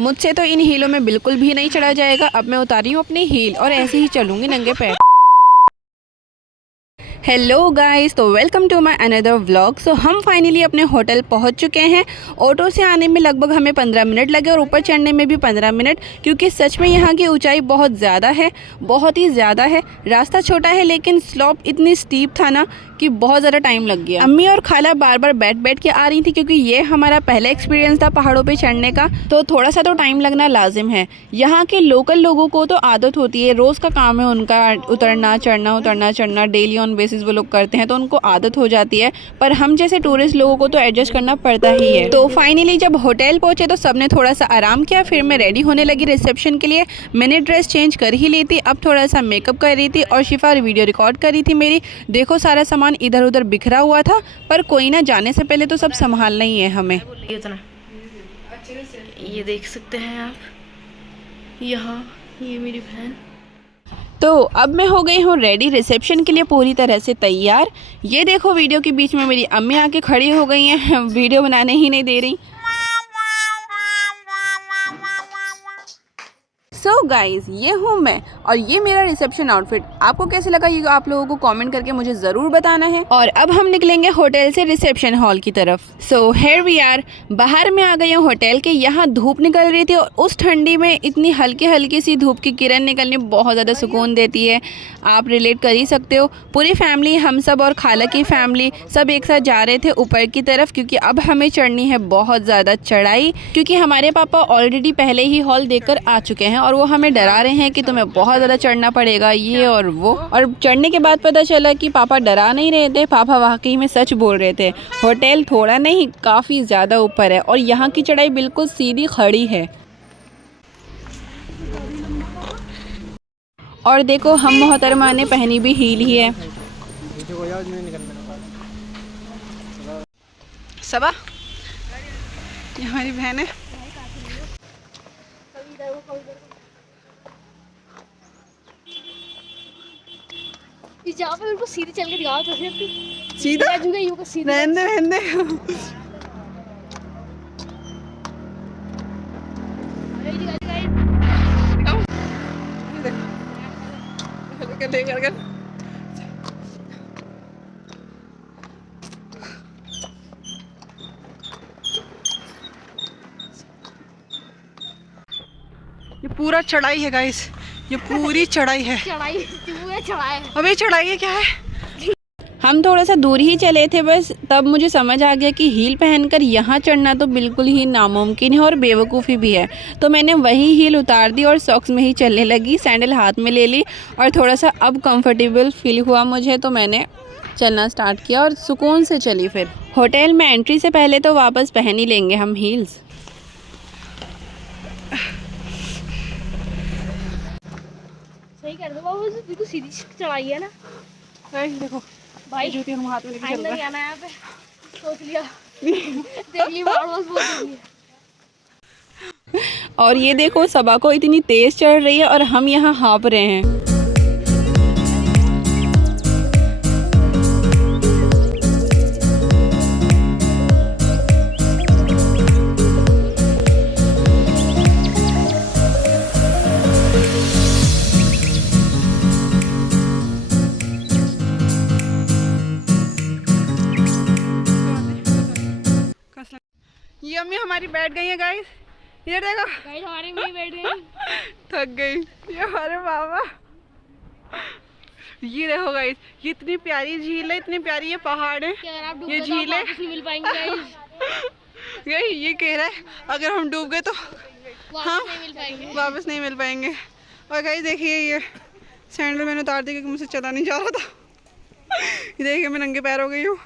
मुझसे तो इन हीलों में बिल्कुल भी नहीं चढ़ा जाएगा। अब मैं उतारी हूँ अपनी हील और ऐसे ही चलूँगी नंगे पैर। हेलो गाइस, तो welcome to my another vlog. So हम फाइनली अपने होटल पहुंच चुके हैं। ऑटो से आने में लगभग हमें 15 मिनट लगे और ऊपर चढ़ने में भी 15 मिनट, क्योंकि सच में यहाँ की ऊंचाई बहुत ज़्यादा है, बहुत ही ज़्यादा है। रास्ता छोटा है लेकिन स्लोप इतनी स्टीप था ना कि बहुत ज़्यादा टाइम लग गया। अम्मी और खाला बार बार बैठ के आ रही थी, क्योंकि ये हमारा पहला एक्सपीरियंस था पहाड़ों पे चढ़ने का, तो थोड़ा सा तो टाइम लगना लाजिम है। यहाँ के लोकल लोगों को तो आदत होती है, रोज़ का काम है उनका उतरना चढ़ना, डेली ऑन बेसिस वो लोग करते हैं, तो उनको आदत हो जाती है। पर हम जैसे टूरिस्ट लोगों को तो एडजस्ट करना पड़ता ही है। तो फाइनली जब होटल पहुँचे तो सबने थोड़ा सा आराम किया, फिर मैं रेडी होने लगी रिसेप्शन के लिए। मैंने ड्रेस चेंज कर ही ली थी, अब थोड़ा सा मेकअप कर रही थी और शिफा वीडियो रिकॉर्ड कर रही थी मेरी। देखो सारा सामान इधर उधर बिखरा हुआ था, पर कोई ना, जाने से पहले तो सब संभालना ही है हमें। ये देख सकते हैं आप, यहाँ ये मेरी बहन। तो अब मैं हो गई हूँ रेडी रिसेप्शन के लिए पूरी तरह से तैयार। ये देखो वीडियो के बीच में मेरी अम्मी आके खड़ी हो गई हैं, वीडियो बनाने ही नहीं दे रही। सो गाइज़, ये हूँ मैं और ये मेरा रिसेप्शन आउटफिट। आपको कैसे लगा ये आप लोगों को कमेंट करके मुझे ज़रूर बताना है। और अब हम निकलेंगे होटल से रिसेप्शन हॉल की तरफ। सो हियर वी आर, बाहर में आ गई हूँ होटल के। यहाँ धूप निकल रही थी और उस ठंडी में इतनी हल्की हल्की सी धूप की किरण निकलनी बहुत ज़्यादा सुकून देती है। आप रिलेट कर ही सकते हो। पूरी फैमिली, हम सब और खाला की फैमिली सब एक साथ जा रहे थे ऊपर की तरफ, क्योंकि अब हमें चढ़नी है बहुत ज़्यादा चढ़ाई, क्योंकि हमारे पापा ऑलरेडी पहले ही हॉल देखकर आ चुके हैं और वो हमें डरा रहे हैं कि तुम्हें बहुत ज़्यादा चढ़ना पड़ेगा, ये और वो। और चढ़ने के बाद पता चला कि पापा डरा नहीं रहे थे, पापा वाकई में सच बोल रहे थे। होटल थोड़ा नहीं, काफ़ी ज़्यादा ऊपर है और यहाँ की चढ़ाई बिल्कुल सीधी खड़ी है। और देखो हम मोहतरमा ने पहनी भी हील ही है। सबा, ये हमारी बहन है। जहाँ पे उनको सीधे चल के दिखाओ तो सीधा रहने दे। ये पूरा चढ़ाई है गाइस, ये पूरी चढ़ाई है। अबे चढ़ाई क्या है? हम थोड़ा सा दूर ही चले थे बस, तब मुझे समझ आ गया कि हील पहनकर यहाँ चढ़ना तो बिल्कुल ही नामुमकिन है और बेवकूफ़ी भी है। तो मैंने वही हील उतार दी और सॉक्स में ही चलने लगी, सैंडल हाथ में ले ली और थोड़ा सा अब कंफर्टेबल फील हुआ मुझे, तो मैंने चलना स्टार्ट किया और सुकून से चली। फिर होटल में एंट्री से पहले तो वापस पहन ही लेंगे हम हील्स। सही कर दो बाबू, बिल्कुल सीधी चढ़ाई है ना। देखो भाई जूती हम हाथ में लेके चल रहे हैं। आना यहाँ पे सोच लिया देख ली बोल। और ये देखो सबा को इतनी तेज चढ़ रही है और हम यहाँ हाँप रहे हैं। ये अम्मी हमारी बैठ गई है गाइस, ये देखो गाइस हमारी मम्मी बैठ गई, थक गई। ये हमारे मामा, ये देखो गाइस, ये इतनी प्यारी झील है, इतनी प्यारी ये पहाड़ है, ये झील है। नहीं मिल पाएंगे गाइस। ये कह रहा है अगर हम डूब गए तो हम वापस नहीं मिल पाएंगे। और गाइस देखिए, ये सैंडल मैंने उतार दी क्योंकि मुझसे चला नहीं जा रहा था। ये देखिए मैं नंगे पैर हो गई हूँ,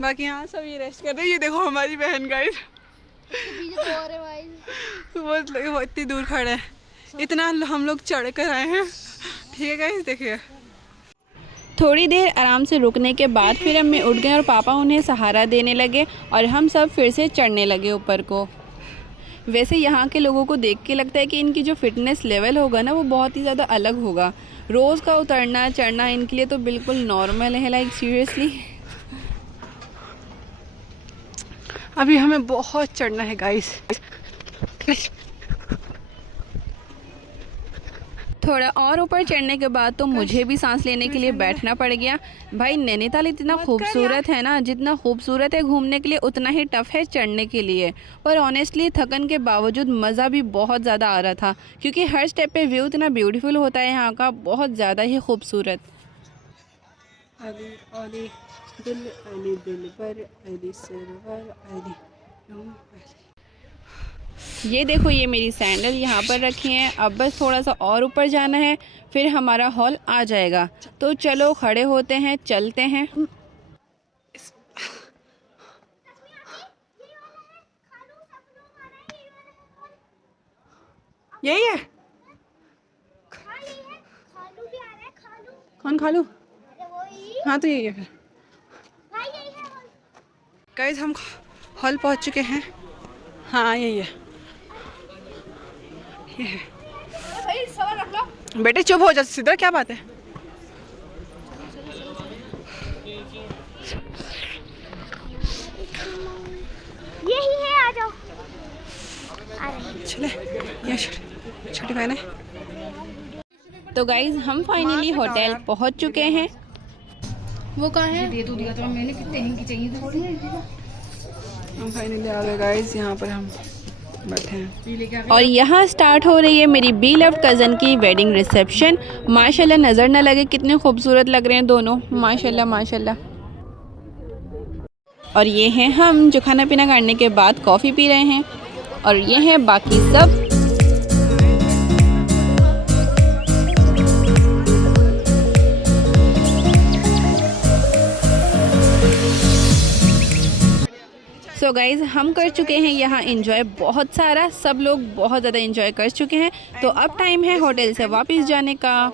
बाकी यहाँ सब ये रेस्ट कर रहे हैं। ये देखो हमारी बहन गाइस, वो इतनी दूर खड़े हैं, इतना हम लोग चढ़ कर आए हैं। ठीक है गाइस, देखिए थोड़ी देर आराम से रुकने के बाद फिर अम्मी उठ गए और पापा उन्हें सहारा देने लगे और हम सब फिर से चढ़ने लगे ऊपर को। वैसे यहाँ के लोगों को देख के लगता है कि इनकी जो फिटनेस लेवल होगा ना वो बहुत ही ज़्यादा अलग होगा। रोज़ का उतरना चढ़ना इनके लिए तो बिल्कुल नॉर्मल है, लाइक सीरियसली। अभी हमें बहुत चढ़ना है गाइस। थोड़ा और ऊपर चढ़ने के बाद तो मुझे भी सांस लेने के लिए बैठना पड़ गया। भाई नैनीताल इतना खूबसूरत है ना, जितना खूबसूरत है घूमने के लिए उतना ही टफ़ है चढ़ने के लिए। पर ऑनेस्टली थकन के बावजूद मज़ा भी बहुत ज़्यादा आ रहा था, क्योंकि हर स्टेप पे व्यू इतना ब्यूटीफुल होता है यहाँ का, बहुत ज़्यादा ही खूबसूरत। अली अली दिल पर अली सरवर अली अली। ये देखो ये मेरी सैंडल यहाँ पर रखी हैं। अब बस थोड़ा सा और ऊपर जाना है, फिर हमारा हॉल आ जाएगा। तो चलो खड़े होते हैं, चलते हैं। यही है। कौन खालू? हाँ तो यही है फिर। गाइस हम हॉल पहुंच चुके हैं। हाँ यही है, ये है। बेटे चुप हो जा सीधा, क्या बात है? यही है, आ जाओ। चले ये छोटी बहन है। तो गाइज हम फाइनली होटल पहुँच चुके हैं। वो कहाँ है? दे तो दिया तो मैंने, कितने हिंग की चाहिए थी। हम फाइनली आ गए गाइस, यहाँ पर हम बैठे हैं और यहाँ स्टार्ट हो रही है मेरी बी लव्ड कज़न की वेडिंग रिसेप्शन। माशाल्लाह, नज़र न लगे कितने खूबसूरत लग रहे हैं दोनों, माशाल्लाह माशाल्लाह। और ये हैं हम जो खाना पीना करने के बाद कॉफ़ी पी रहे हैं, और ये हैं बाकी सब। सो गाइज़ हम कर चुके हैं यहाँ एंजॉय बहुत सारा, सब लोग बहुत ज़्यादा एंजॉय कर चुके हैं। तो अब टाइम है होटल से वापस जाने का।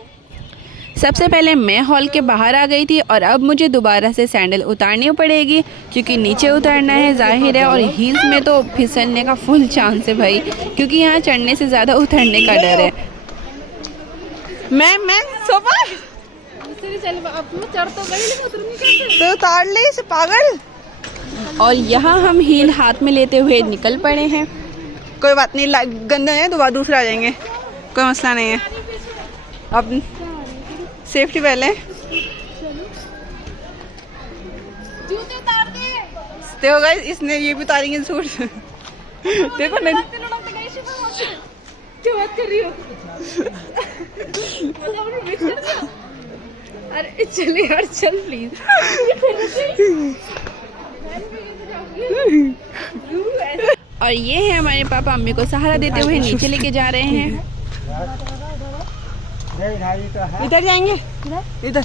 सबसे पहले मैं हॉल के बाहर आ गई थी, और अब मुझे दोबारा से सैंडल उतारनी पड़ेगी, क्योंकि नीचे उतरना है जाहिर है। और हील्स में तो फिसलने का फुल चांस है भाई, क्योंकि यहाँ चढ़ने से ज़्यादा उतरने का डर है। मैं सोफा तो उतार ले इसे पागल। और यहाँ हम हील हाथ में लेते हुए निकल पड़े हैं। कोई बात नहीं, गंदा है दोबारा दूसरा आ जाएंगे, कोई मसला नहीं है। अब सेफ्टी पहले। जूते उतार दे। देखो गाइस, इसने ये भी उतारेंगे सूट। देखो नहीं, क्या बात कर रही हो? अरे चल यार, चल प्लीज। और ये है हमारे पापा अम्मी को सहारा देते हुए नीचे लेके जा रहे हैं। इधर जाएंगे, इधर।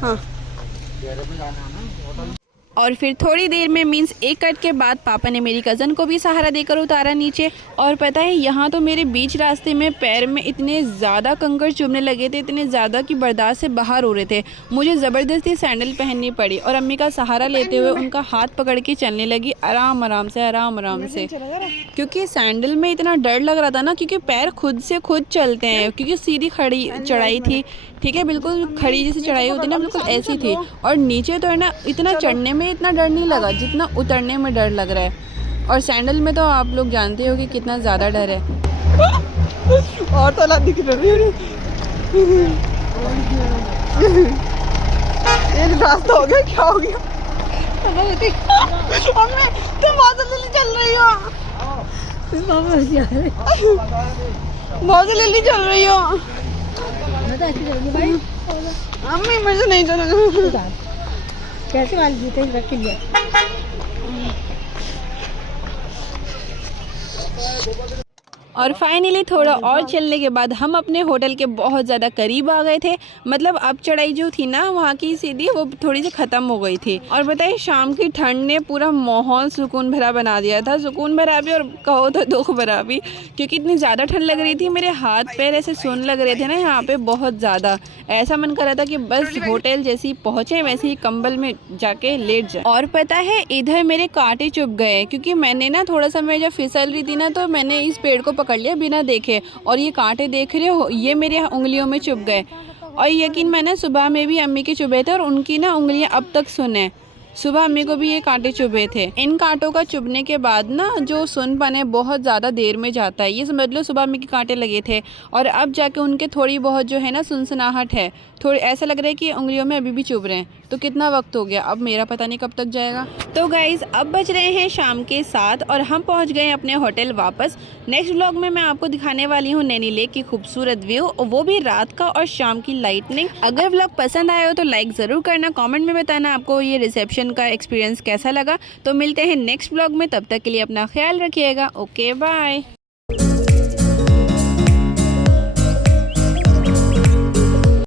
हाँ और फिर थोड़ी देर में मीन्स एक कट के बाद पापा ने मेरी कज़न को भी सहारा देकर उतारा नीचे। और पता है यहाँ तो मेरे बीच रास्ते में पैर में इतने ज़्यादा कंकड़ चुभने लगे थे, इतने ज़्यादा कि बर्दाश्त से बाहर हो रहे थे। मुझे ज़बरदस्ती सैंडल पहननी पड़ी, और अम्मी का सहारा लेते हुए उनका हाथ पकड़ के चलने लगी आराम आराम से, क्योंकि सैंडल में इतना डर लग रहा था ना, क्योंकि पैर खुद से खुद चलते हैं, क्योंकि सीधी खड़ी चढ़ाई थी, ठीक है, बिल्कुल खड़ी जैसी चढ़ाई होती ना, बिल्कुल ऐसी थी। और नीचे तो है ना, इतना चढ़ने में इतना डर नहीं लगा जितना उतरने में डर लग रहा है। और सैंडल में तो आप लोग जानते हो कि कितना ज़्यादा डर है। और तो अल्लाह दिख रही है। ये रास्ता हो गया, क्या हो गया? तुम बहुत जल्दी चल रही हो, बहुत जल्दी चल रही हो। अम्मी मुझे नहीं चलेगा। कैसे वाले जूते रख लिया? और फाइनली थोड़ा और चलने के बाद हम अपने होटल के बहुत ज़्यादा करीब आ गए थे। मतलब अब चढ़ाई जो थी ना वहाँ की सीधी, वो थोड़ी सी ख़त्म हो गई थी। और बताइए शाम की ठंड ने पूरा माहौल सुकून भरा बना दिया था, सुकून भरा भी और कहो तो दुख भरा भी, क्योंकि इतनी ज़्यादा ठंड लग रही थी, मेरे हाथ पैर ऐसे सुन लग रहे थे ना यहाँ पे बहुत ज़्यादा। ऐसा मन कर रहा था कि बस होटल जैसे ही पहुँचे वैसे ही कंबल में जाके लेट जाए। और पता है इधर मेरे कांटे चुभ गए, क्योंकि मैंने ना थोड़ा सा मैं जब फिसल रही थी ना, तो मैंने इस पेड़ को पकड़ लिया बिना देखे, और ये कांटे देख रहे हो, ये मेरे उंगलियों में चुभ गए। और यकीन मैंने सुबह में भी अम्मी के चुभे थे, और उनकी ना उंगलियां अब तक सुने। सुबह अम्मी को भी ये कांटे चुभे थे। इन कांटों का चुभने के बाद ना जो सुनपन है बहुत ज़्यादा देर में जाता है। ये समझ लो सुबह अम्मी के कांटे लगे थे और अब जाके उनके थोड़ी बहुत जो है ना सुनसनाहट है, थोड़ी ऐसा लग रहा है कि उंगलियों में अभी भी चुभ रहे हैं। तो कितना वक्त हो गया, अब मेरा पता नहीं कब तक जाएगा। तो गाइज़ अब बज रहे हैं शाम के 7 और हम पहुंच गए अपने होटल वापस। नेक्स्ट व्लॉग में मैं आपको दिखाने वाली हूं नैनी लेक की खूबसूरत व्यू, वो भी रात का और शाम की लाइटनिंग। अगर व्लॉग पसंद आया हो तो लाइक ज़रूर करना, कमेंट में बताना आपको ये रिसेप्शन का एक्सपीरियंस कैसा लगा। तो मिलते हैं नेक्स्ट व्लॉग में, तब तक के लिए अपना ख्याल रखिएगा। Okay bye.